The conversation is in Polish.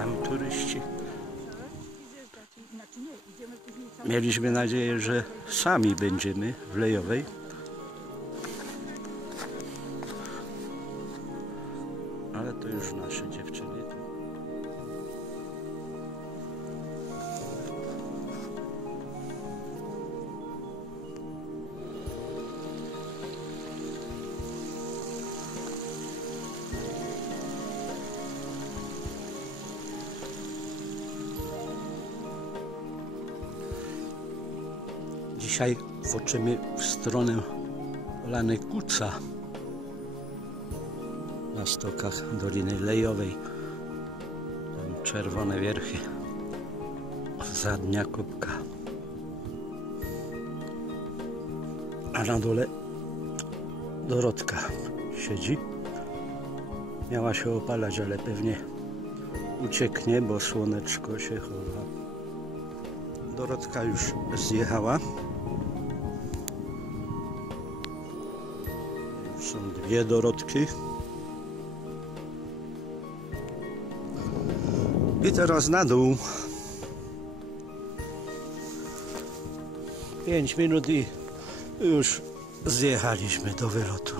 tam, turyści. Mieliśmy nadzieję, że sami będziemy w Lejowej. Ale to już nasze dziewczyny. Dzisiaj wchodzimy w stronę Lany Kuca na stokach Doliny Lejowej. Tam czerwone wierchy za dnia kopka. A na dole Dorotka siedzi. Miała się opalać, ale pewnie ucieknie, bo słoneczko się chowa. Dorotka już zjechała. Są dwie Dorotki. I teraz na dół. Pięć minut i już zjechaliśmy do wylotu.